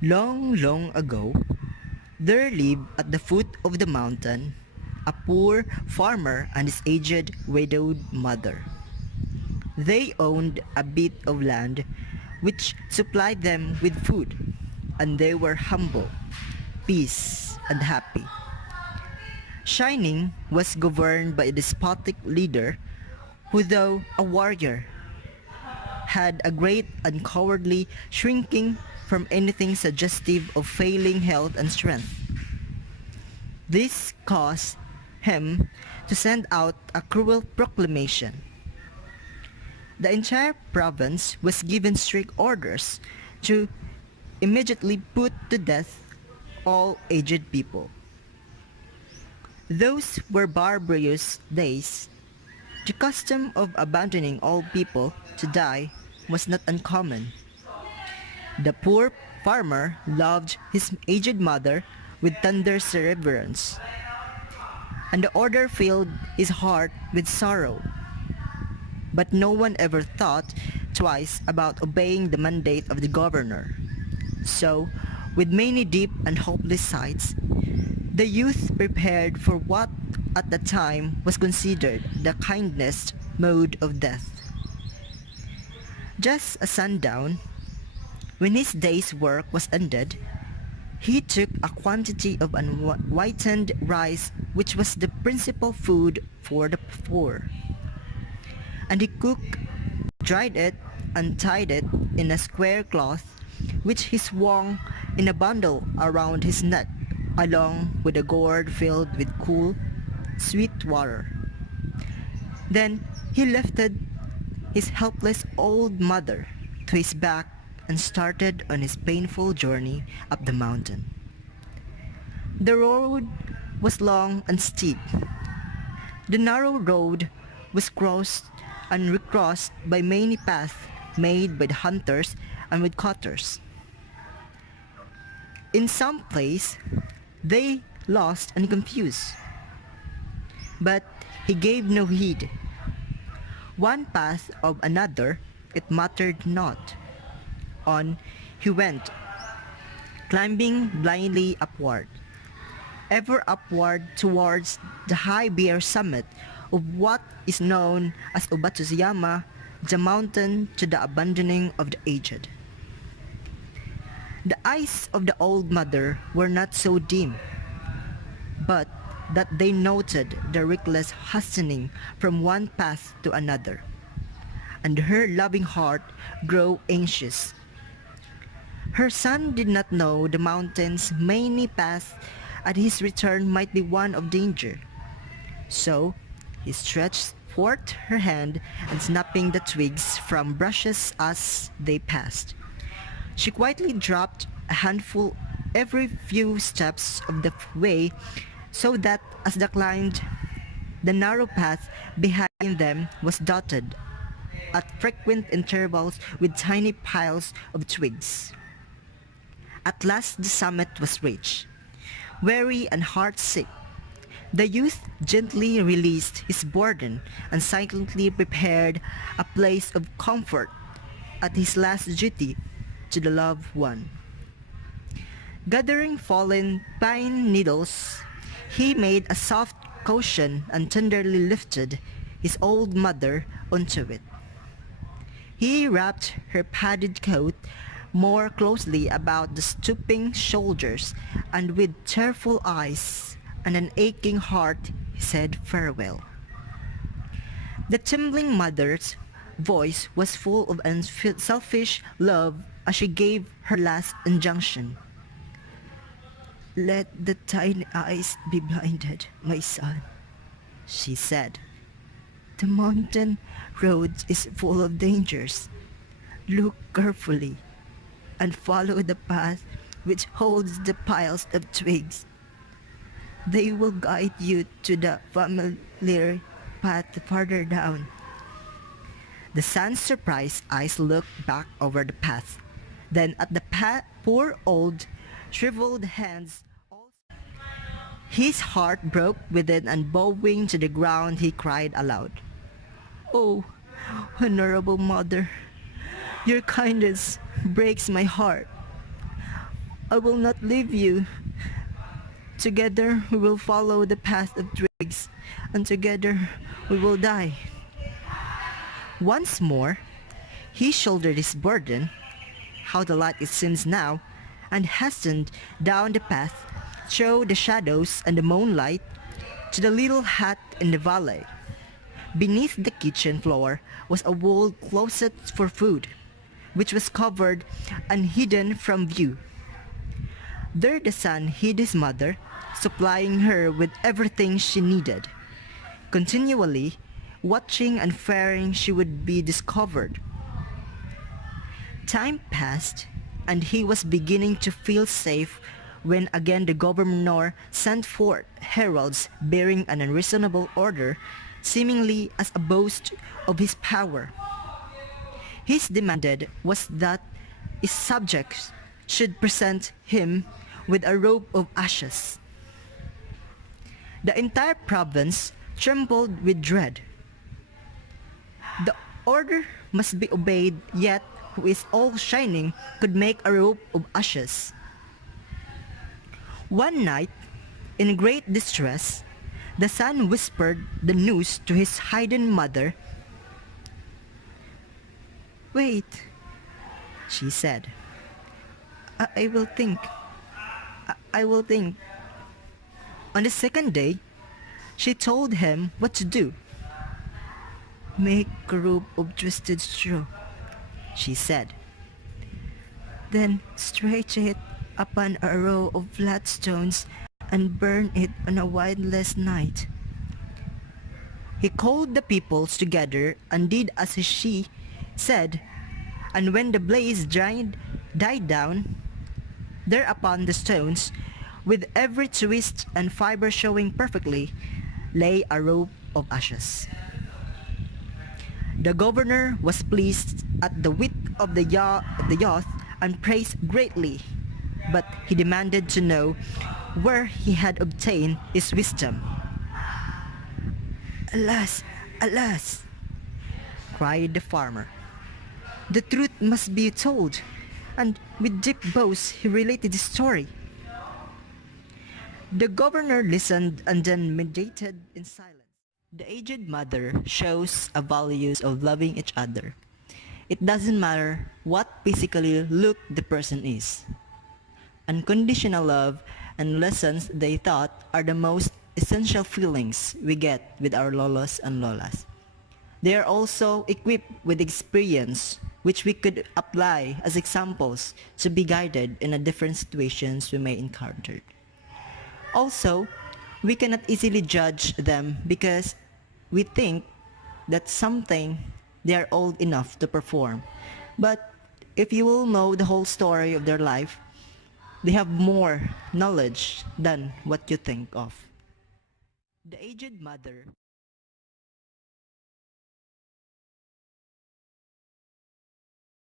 Long, long ago, there lived at the foot of the mountain a poor farmer and his aged widowed mother. They owned a bit of land which supplied them with food, and they were humble, peace, and happy. Shining was governed by a despotic leader who, though a warrior, had a great and cowardly shrinking from anything suggestive of failing health and strength. This caused him to send out a cruel proclamation. The entire province was given strict orders to immediately put to death all aged people. Those were barbarous days. The custom of abandoning all people to die was not uncommon. The poor farmer loved his aged mother with tender reverence, and the order filled his heart with sorrow. But no one ever thought twice about obeying the mandate of the governor. So, with many deep and hopeless sighs, the youth prepared for what at the time was considered the kindest mode of death. Just at sundown, when his day's work was ended, he took a quantity of unwhitened rice, which was the principal food for the poor, and he cooked, dried it, and tied it in a square cloth, which he swung in a bundle around his neck, along with a gourd filled with cool, sweet water. Then he lifted his helpless old mother to his back and started on his painful journey up the mountain. The road was long and steep. The narrow road was crossed and recrossed by many paths made by the hunters and woodcutters. In some place, they lost and confused. But he gave no heed. One path of another, it mattered not. On he went, climbing blindly upward, ever upward towards the high bare summit of what is known as Obatsuyama, the mountain to the abandoning of the aged. The eyes of the old mother were not so dim, but that they noted the reckless hastening from one path to another, and her loving heart grew anxious. Her son did not know the mountain's many paths, and his return might be one of danger. So he stretched forth her hand and snapping the twigs from bushes as they passed, she quietly dropped a handful every few steps of the way, so that as they climbed, the narrow path behind them was dotted at frequent intervals with tiny piles of twigs. At last the summit was reached. Weary and heartsick, the youth gently released his burden and silently prepared a place of comfort at his last duty to the loved one. Gathering fallen pine needles, he made a soft cushion and tenderly lifted his old mother onto it. He wrapped her padded coat more closely about the stooping shoulders, and with tearful eyes and an aching heart he said farewell. The trembling mother's voice was full of unselfish love as she gave her last injunction. "Let the tiny eyes be blinded, my son," she said. "The mountain road is full of dangers. Look carefully and follow the path which holds the piles of twigs. They will guide you to the familiar path farther down." The son's surprised eyes looked back over the path, then at the poor old shriveled hands. His heart broke within, and bowing to the ground he cried aloud, "Oh, honorable mother, your kindness breaks my heart. I will not leave you. Together we will follow the path of twigs, and together we will die. Once more, he shouldered his burden, how the light it seems now, and hastened down the path through the shadows and the moonlight to the little hut in the valley. Beneath the kitchen floor was a walled closet for food, which was covered and hidden from view. There the son hid his mother, supplying her with everything she needed, continually watching and fearing she would be discovered. Time passed, and he was beginning to feel safe when again the governor sent forth heralds bearing an unreasonable order, seemingly as a boast of his power. His demanded was that his subjects should present him with a robe of ashes. The entire province trembled with dread. The order must be obeyed, yet who is all shining could make a robe of ashes. One night, in great distress, the son whispered the news to his hidden mother. "Wait," she said. I will think. I will think." On the second day, she told him what to do. "Make a rope of twisted straw," she said. "Then stretch it upon a row of flat stones and burn it on a windless night." He called the peoples together and did as she said, and when the blaze died down, there upon the stones, with every twist and fiber showing perfectly, lay a robe of ashes. The governor was pleased at the wit of the youth and praised greatly, but he demanded to know where he had obtained his wisdom. "Alas, alas!" cried the farmer. "The truth must be told," and with deep boast he related the story. The governor listened and then meditated in silence. The aged mother shows a values of loving each other. It doesn't matter what physically look the person is. Unconditional love and lessons they taught are the most essential feelings we get with our lolos and lolas. They are also equipped with experience which we could apply as examples to be guided in the different situations we may encounter. Also, we cannot easily judge them because we think that something they are old enough to perform. But if you will know the whole story of their life, they have more knowledge than what you think of. The aged mother